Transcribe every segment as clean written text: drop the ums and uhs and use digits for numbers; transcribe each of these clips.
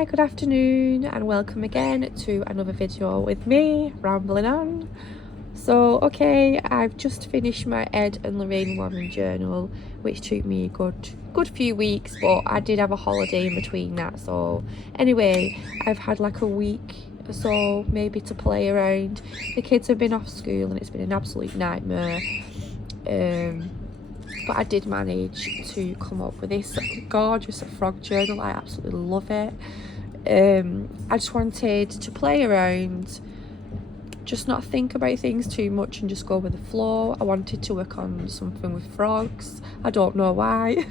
Hi, good afternoon and welcome again to another video with me rambling on. So I've just finished my Ed and Lorraine Warren journal, which took me a good few weeks, but I did have a holiday in between that. So anyway, I've had like a week or so maybe to play around. The kids have been off school and it's been an absolute nightmare, but I did manage to come up with this gorgeous frog journal. I absolutely love it. I just wanted to play around, just not think about things too much and just go with the flow. I wanted to work on something with frogs. I don't know why.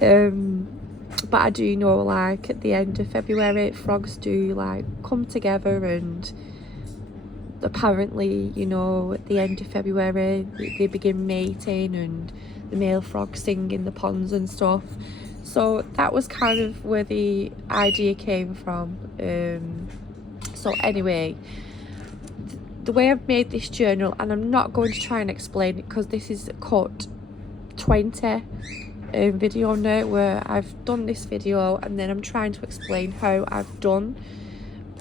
But I do know, like, at the end of February frogs do like come together, and apparently, you know, at the end of February they begin mating and the male frogs sing in the ponds and stuff. So that was kind of where the idea came from. So anyway, the way I've made this journal, and I'm not going to try and explain it because this is cut 20 video now where I've done this video and then I'm trying to explain how I've done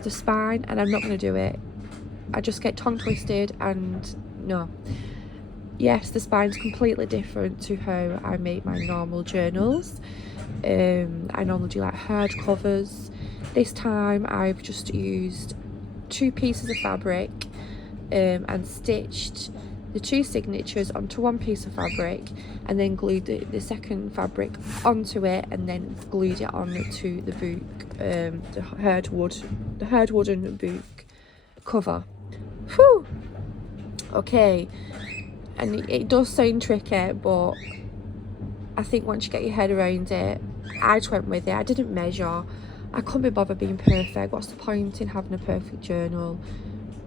the spine, and I'm not going to do it. I just get tongue twisted, and no. Yes, the spine's completely different to how I make my normal journals. I normally do like hard covers. This time I've just used 2 pieces of fabric and stitched the 2 signatures onto 1 piece of fabric, and then glued the second fabric onto it, and then glued it onto the book, the hard wooden book cover. Whew. Okay, and it does sound tricky, but I think once you get your head around it, I just went with it. I didn't measure. I couldn't be bothered being perfect. What's the point in having a perfect journal?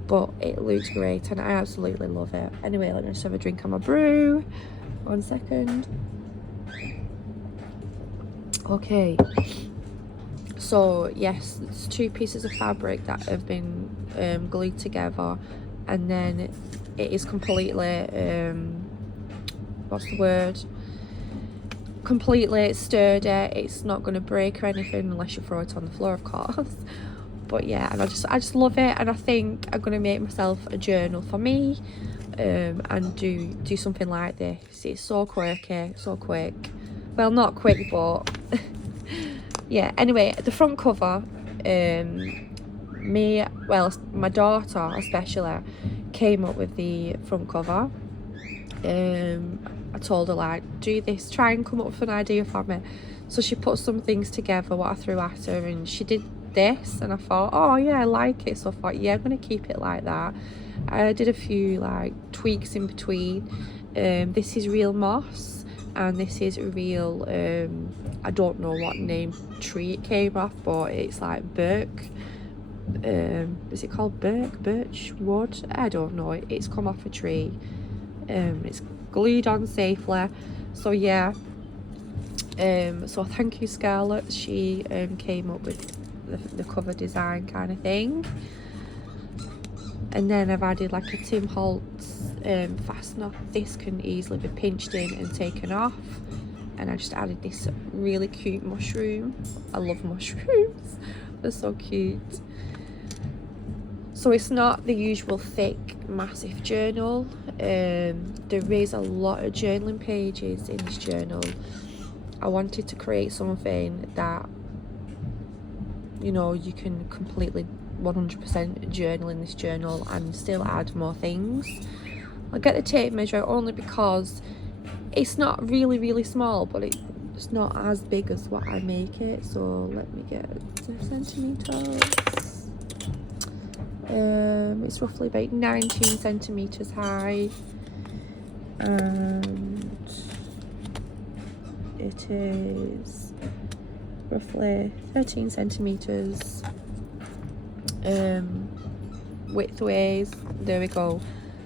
But it looks great and I absolutely love it. Anyway, let me just have a drink of my brew. 1 second. Okay, so yes, it's 2 pieces of fabric that have been glued together, and then it is completely what's the word, completely sturdy. It's not going to break or anything unless you throw it on the floor, of course. But yeah, and I just love it, and I think I'm going to make myself a journal for me, and do something like this. It's so quirky, so quick. Well, not quick, but yeah. Anyway, the front cover, my daughter especially came up with the front cover. I told her, like, do this, try and come up with an idea for me. So she put some things together what I threw at her, and she did this, and I thought, oh yeah, I like it. So I thought, yeah, I'm gonna keep it like that. I did a few like tweaks in between. This is real moss, and this is real I don't know what name tree it came off, but it's like birch. Is it called birch wood? I don't know. It's come off a tree. It's glued on safely. So yeah, so thank you, Scarlett. She came up with the cover design kind of thing. And then I've added like a Tim Holtz fastener. This can easily be pinched in and taken off, and I just added this really cute mushroom. I love mushrooms. They're so cute. So it's not the usual thick massive journal. There is a lot of journaling pages in this journal. I wanted to create something that, you know, you can completely 100% journal in this journal and still add more things. I'll get the tape measure only because it's not really small, but it's not as big as what I make it. So let me get centimeters. It's roughly about 19 centimeters high, and it is roughly 13 centimeters widthways. There we go.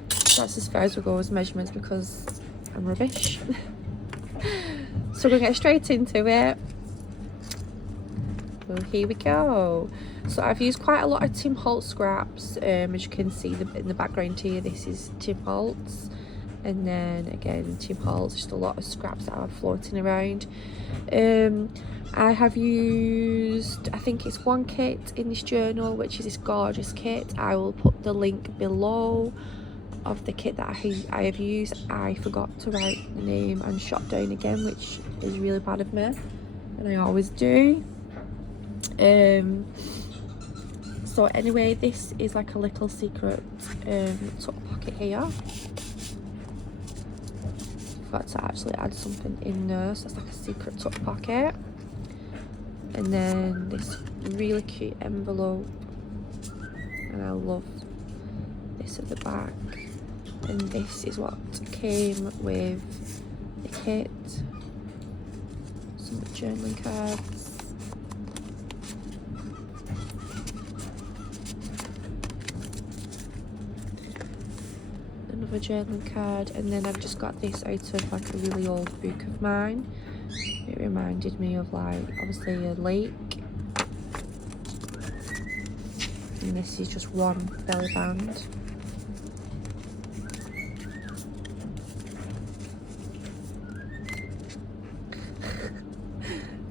That's as far as we go as measurements because I'm rubbish. So we're gonna get straight into it. Well, here we go. So I've used quite a lot of Tim Holtz scraps. As you can see in the background here, this is Tim Holtz. And then again, Tim Holtz, just a lot of scraps that are floating around. I have used, I think it's one kit in this journal, which is this gorgeous kit. I will put the link below of the kit that I have used. I forgot to write the name and shop down again, which is really bad of me, and I always do. So anyway, this is like a little secret tuck pocket here. Forgot to actually add something in there, so it's like a secret tuck pocket. And then this really cute envelope, and I love this at the back. And this is what came with the kit. Some journaling cards. Another journaling card, and then I've just got this out of like a really old book of mine. It reminded me of like obviously a lake, and this is just one belly band.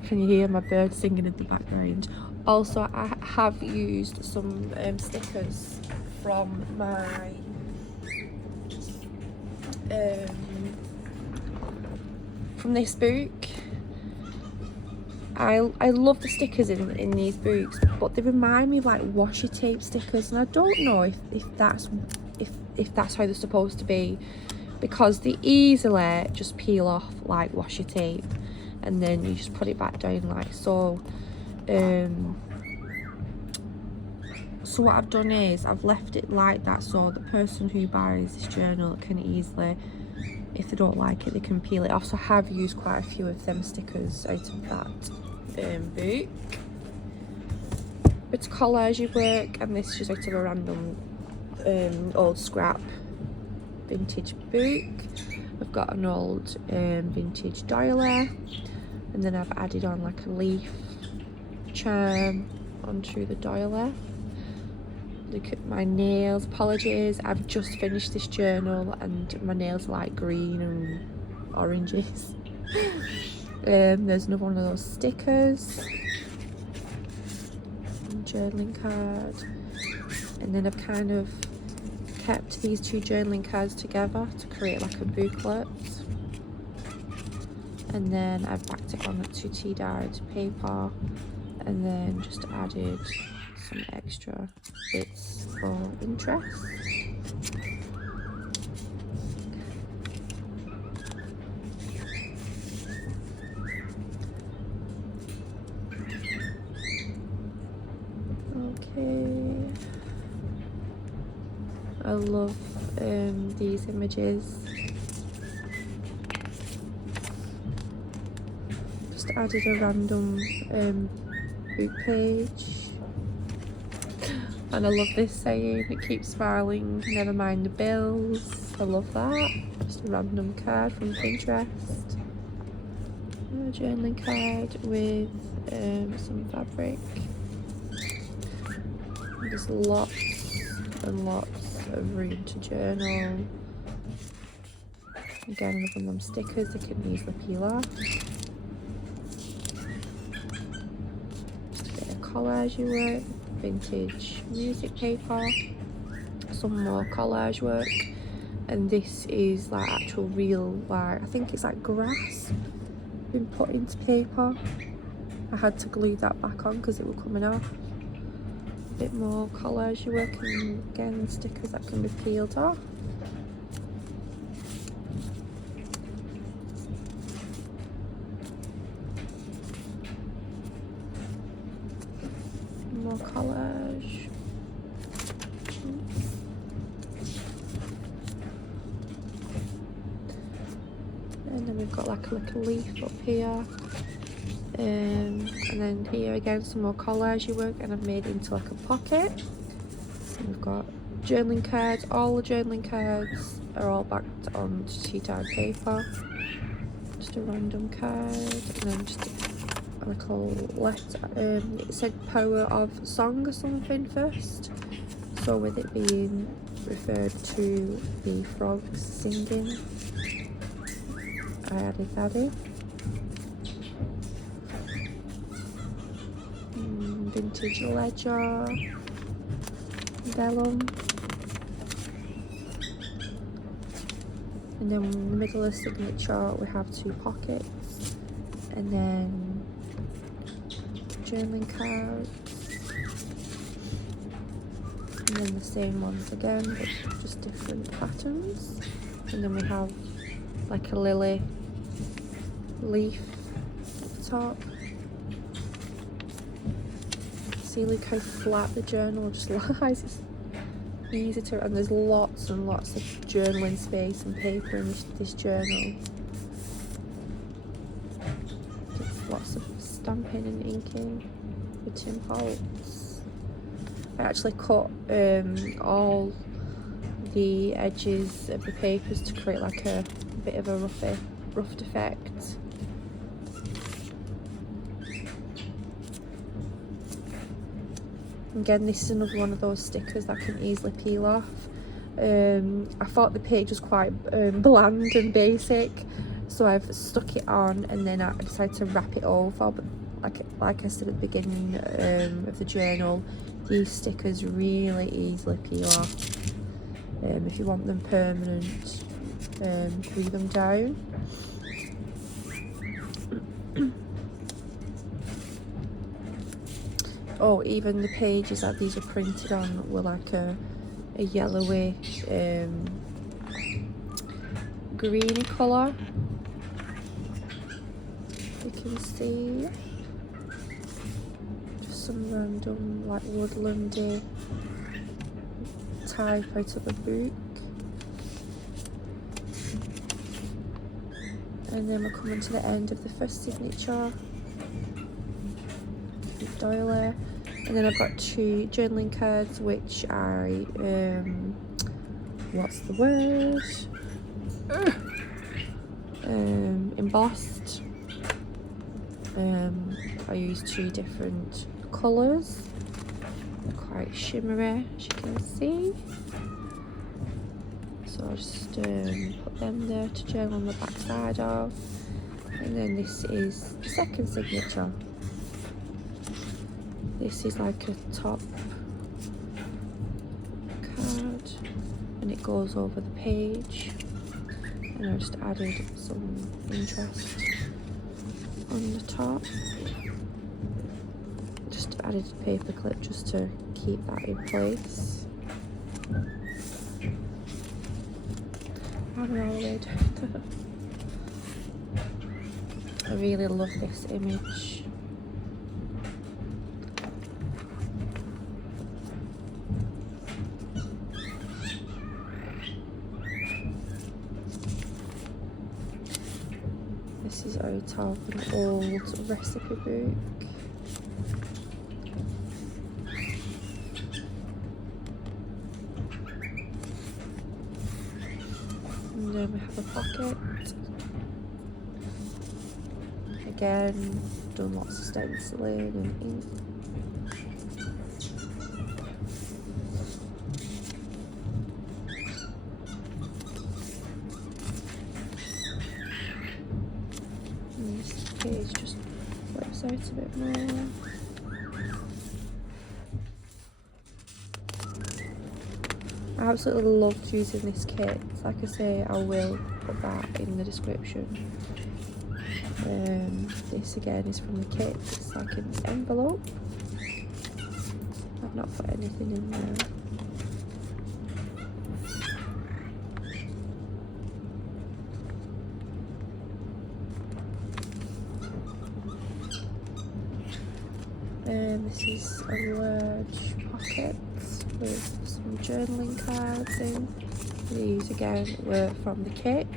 Can you hear my bird singing in the background? Also, I have used some stickers from my from this book. I love the stickers in these books, but they remind me of like washi tape stickers, and I don't know if that's how they're supposed to be, because they easily just peel off like washi tape, and then you just put it back down like so. So what I've done is I've left it like that, so the person who buys this journal can easily, if they don't like it, they can peel it off. So I have used quite a few of them stickers out of that book. It's collage work, and this is just out of a random old scrap vintage book. I've got an old vintage doily, and then I've added on like a leaf charm onto the doily. Look at my nails. Apologies, I've just finished this journal and my nails are like green and oranges. There's another one of those stickers, journaling card, and then I've kind of kept these two journaling cards together to create like a booklet, and then I've backed it on to tea dyed paper, and then just added some extra bits for interest. Okay, I love these images. Just added a random book page. And I love this saying, it keeps smiling, never mind the bills. I love that. Just a random card from Pinterest. A journaling card with some fabric. There's lots and lots of room to journal. Again, another one of them stickers that can easily peel off. Just a bit of collage work. Vintage music paper, some more collage work, and this is like actual real, like I think it's like grass been put into paper. I had to glue that back on because it was coming off. A bit more collage work, and again stickers that can be peeled off. More collage. And then we've got like a little leaf up here. And then here again some more collage work, and I've made it into like a pocket. And we've got journaling cards. All the journaling cards are all backed on tea dyed paper. Just a random card, and then just a little letter. It said power of song or something first, so with it being referred to the frogs singing. I added that in. Vintage ledger, vellum, and then in the middle of the signature we have 2 pockets, and then journaling cards, and then the same ones again but just different patterns, and then we have like a lily leaf at the top. See, look how flat the journal just lies. It's easy to, and there's lots and lots of journaling space and paper in this journal. Just lots of stamping and inking with Tim Holtz. I actually cut all the edges of the papers to create like a bit of a roughed effect. Again, this is another one of those stickers that can easily peel off. I thought the page was quite bland and basic, so I've stuck it on and then I decided to wrap it over. But like I said at the beginning of the journal, these stickers really easily peel off. If you want them permanent, glue them down. Oh, even the pages that these are printed on were like a yellowy, greeny colour. You can see just some random like woodlandy type out of a book. And then we're coming to the end of the first signature. Doily. And then I've got 2 journaling cards which I what's the word, embossed. I used 2 different colours, they're quite shimmery as you can see, so I'll just put them there to journal on the back side of. And then this is the second signature. This is like a top card and it goes over the page, and I just added some interest on the top. Just added a paper clip just to keep that in place. I'm rolling. I really love this image. This is out of an old recipe book. And then we have a pocket. Again, done lots of stenciling and ink. Page just flips out a bit more. I absolutely loved using this kit. Like I say, I will put that in the description. This again is from the kit. It's like an envelope. I've not put anything in there. This is a large pocket with some journaling cards in. These again were from the kit.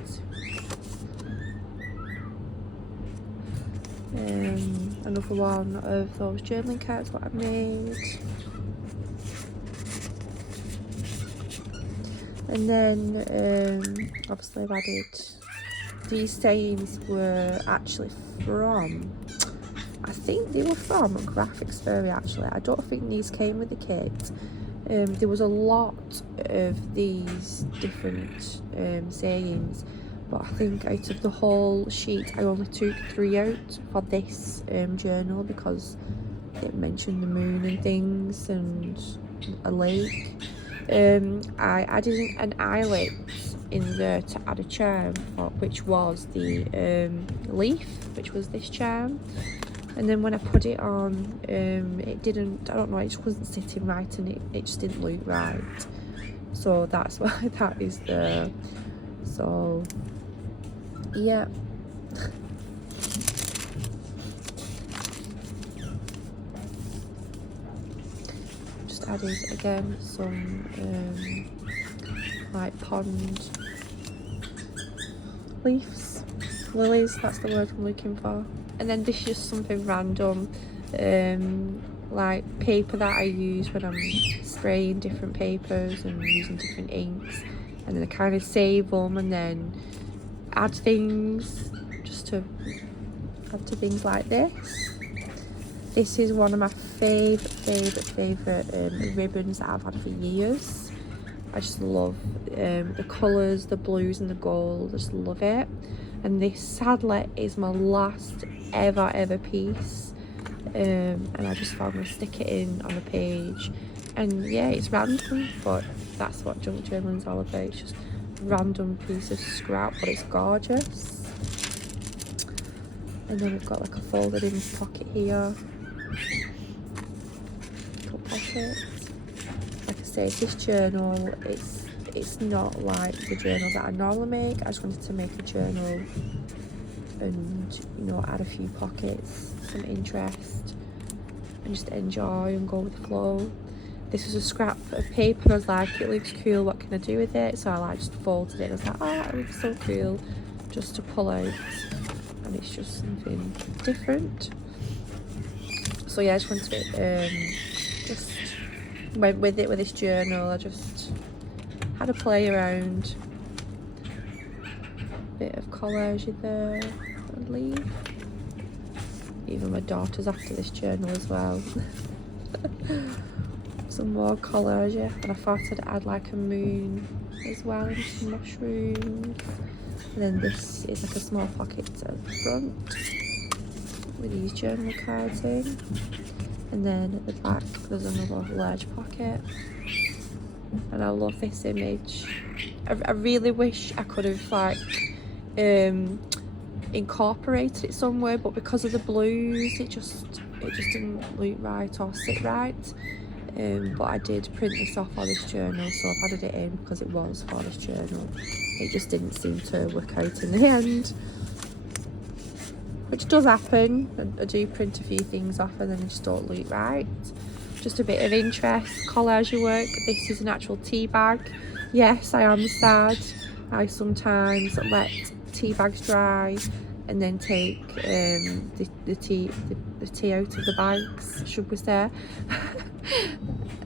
Another one of those journaling cards what I made. And then obviously I've added, these sayings were actually from, I think they were from Graphics Fairy actually. I don't think these came with the kit. There was a lot of these different sayings, but I think out of the whole sheet I only took 3 out for this journal because it mentioned the moon and things and a lake. I added an eyelet in there to add a charm for, which was the leaf, which was this charm. And then when I put it on, it didn't, I don't know, it just wasn't sitting right, and it just didn't look right. So that's why that is there. So yeah. Just added again some like pond leaves, lilies, that's the word I'm looking for. And then this is just something random, like paper that I use when I'm spraying different papers and using different inks, and then I kind of save them and then add things just to add to things like this. This is one of my favourite ribbons that I've had for years. I just love the colours, the blues and the gold, I just love it. And this sadly is my last ever piece, and I just thought I'm going to stick it in on a page. And yeah, it's random, but that's what junk journaling is all about. It's just a random piece of scrap, but it's gorgeous. And then we've got like a folded in pocket here, little pocket. Like I say, this journal, it's not like the journals that I normally make. I just wanted to make a journal and, you know, add a few pockets, some interest, and just enjoy and go with the flow. This was a scrap of paper and I was like, it looks cool, what can I do with it? So I like just folded it and I was like, oh, it looks so cool, just to pull out, and it's just something different. So yeah, I just wanted to just went with it with this journal. I just had a play around, bit of collage there, I believe. Even my daughter's after this journal as well. Some more collage, yeah. And I thought I'd add like a moon as well, and some mushrooms. And then this is like a small pocket at the front with these journal cards in. And then at the back there's another large pocket. And I love this image. I really wish I could have like incorporated it somewhere, but because of the blues it just didn't look right or sit right. But I did print this off for this journal, so I've added it in because it was for this journal. It just didn't seem to work out in the end, which does happen. I do print a few things off and then they just don't look right. Just a bit of interest, collage work. This is an actual tea bag. Yes, I am sad. I sometimes let tea bags dry and then take the tea out of the bags, should we say,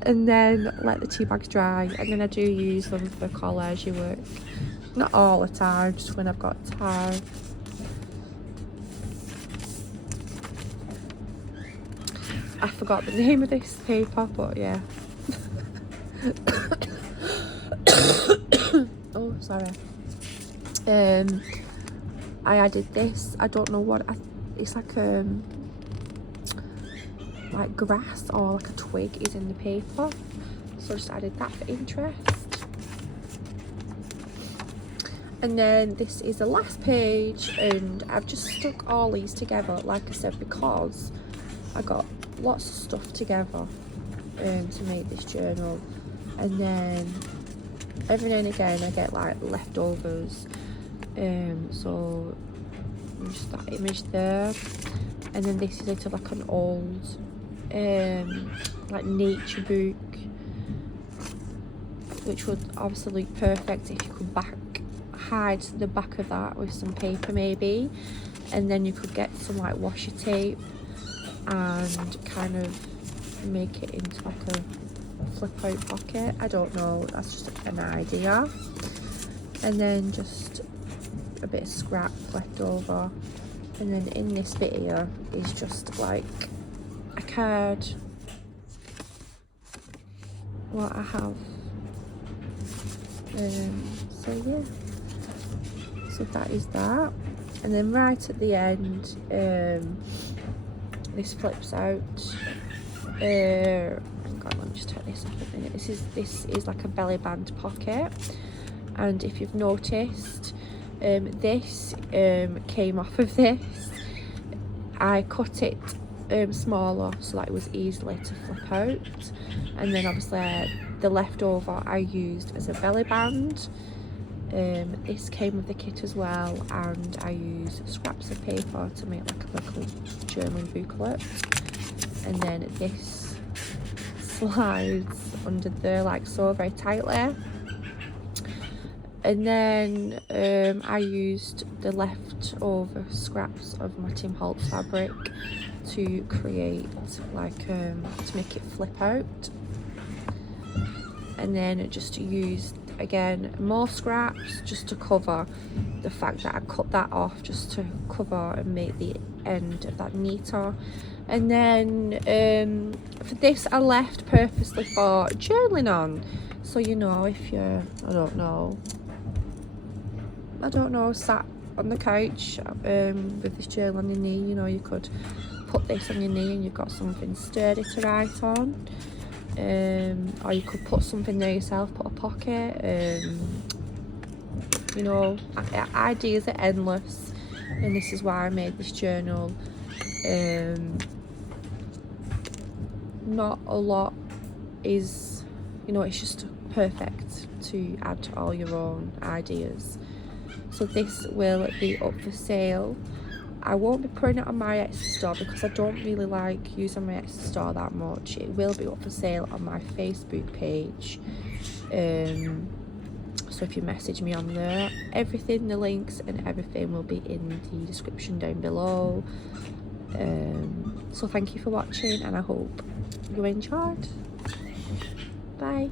and then let the tea bags dry, and then I do use them for collage work. Not all the time, just when I've got time. I forgot the name of this paper, but yeah. Oh, sorry. I added this. I don't know what it's like grass or like a twig is in the paper, so I just added that for interest. And then this is the last page, and I've just stuck all these together, like I said, because I got lots of stuff together to make this journal, and then every now and again I get like leftovers, so just that image there. And then this is out of like an old like nature book, which would obviously look perfect if you could hide the back of that with some paper maybe, and then you could get some like washi tape and kind of make it into like a flip out pocket. I don't know, that's just an idea. And then just a bit of scrap left over, and then in this bit here is just like a card. what I have. So yeah, so that is that. And then right at the end, this flips out. God, let me just take this off a minute. This is like a belly band pocket, and if you've noticed, this came off of this. I cut it smaller so that it was easily to flip out, and then obviously the leftover I used as a belly band. This came with the kit as well, and I used scraps of paper to make like a little journaling booklet, and then this slides under there like so, very tightly. And then I used the leftover scraps of my Tim Holtz fabric to create like to make it flip out, and then just used again more scraps just to cover the fact that I cut that off, just to cover and make the end of that neater. And then for this I left purposely for journaling on, so you know, if you're I don't know sat on the couch with this journal on your knee, you know, you could put this on your knee and you've got something sturdy to write on. Or you could put something there yourself, put a pocket. You know, ideas are endless, and this is why I made this journal. Not a lot is, you know, it's just perfect to add to all your own ideas. So this will be up for sale. I won't be putting it on my Etsy store because I don't really like using my Etsy store that much. It will be up for sale on my Facebook page. So if you message me on there, everything, the links and everything will be in the description down below. So thank you for watching, and I hope you enjoyed. Bye.